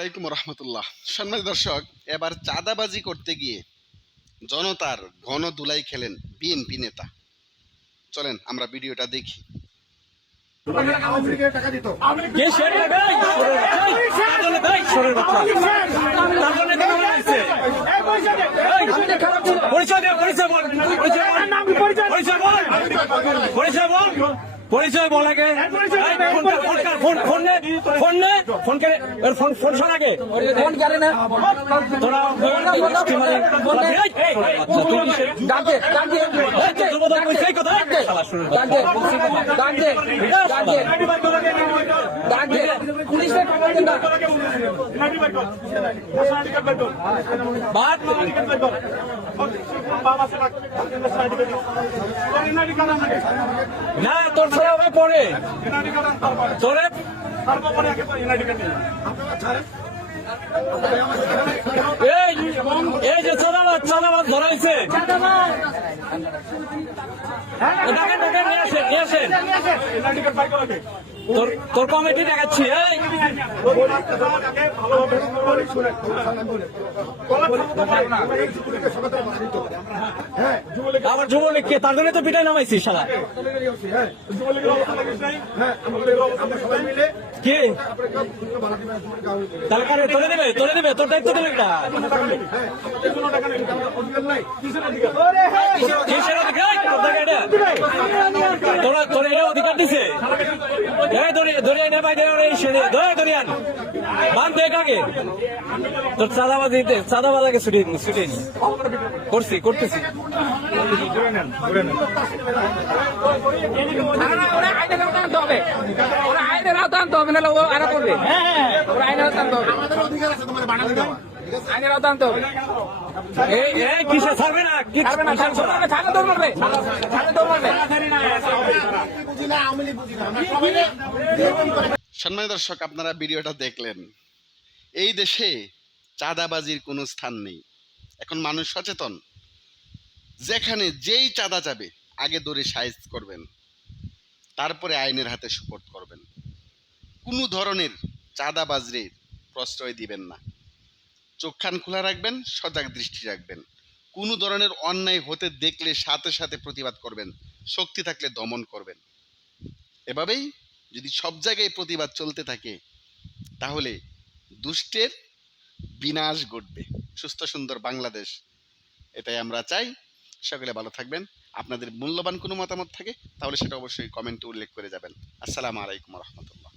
আলাইকুম রহমতুল্লাহ। সম্মানিত দর্শক এবার চাঁদাবাজি করতে গিয়ে জনতার ঘন দুলাই খেলেন বিএনপি নেতা। চলেন আমরা ভিডিওটা দেখি। বল। বল। পরিচয় বল। পরিচয় বল। পরিচয় বল আগে। এই, ফোন ফোন কর, ফোন ফোন নে ফোন নে ফোন করে এর ফোন ফোন শোন আগে। ফোন করে না? তোরা স্টিমারে এই, এই, তুই কিসের- ডাকে ডাকে এই, তোর দুর্বোধন কইছে এই কথা শালা শুনে না। ডাকে ডাকে ডাকে ডাকে পুলিশের খবর দেন না। বাদ। না তোর ছেলে হবে পরে তোরে এই যে চাঁদাবাদ চাঁদাবাদ ধরাইছে। দেখেন দেখেন নিয়ে আসেন নিয়ে আসেন। তোর কমিটি দেখাচ্ছি আমার যুবলীগ কে তার জন্য তো পিটাই নামাইছি শালা। কে? তাহলে কারে তোলে দেবে তোলে দেবে তোর দায়িত্ব দিলে এটা। কিসের অধিকার? তোর দায়িত্ব এটা? তোরা এটা অধিকার দিছে। ধরে চাঁদাবাদ দিতে চাঁদাবাদ আগে ছুটি ছুটি করছি করতেছি। ওরা আইনের আওতা আনতে হবে নাহলে ও আরা করবে। ওরা আইনের আওতা আনতে হবে। আইনের আওতা আনতে হবে। এই এই কিসে ছাড়বে না? ছাড়বে না ছাড়লে দৌড় মারবে। ছাড়লে দৌড় মারবে। সম্মানিত দর্শক আপনারা ভিডিওটা দেখলেন। এই দেশে চাঁদাবাজির কোনো স্থান নেই। এখন মানুষ সচেতন। যেখানে যেই চাঁদা যাবে আগে দৌড়ে সাইজ করবেন। তারপরে আইনের হাতে সুপোর্ট করবেন। কোনো ধরনের চাঁদাবাজরে প্রশ্রয় দিবেন না। চোখ কান খোলা রাখবেন, সজাগ দৃষ্টি রাখবেন। কোনো ধরনের অন্যায় হতে দেখলে সাথে সাথে প্রতিবাদ করবেন, শক্তি থাকলে দমন করবেন। এভাবেই যদি সব জায়গায় প্রতিবাদ চলতে থাকে, তাহলে দুষ্টের বিনাশ ঘটবে। সুস্থ, সুন্দর বাংলাদেশ, এটাই আমরা চাই। সকলে ভালো থাকবেন। আপনাদের মূল্যবান কোনো মতামত থাকে, তাহলে সেটা অবশ্যই কমেন্টে উল্লেখ করে যাবেন। আসসালামু আলাইকুম রহমতুল্লাহ।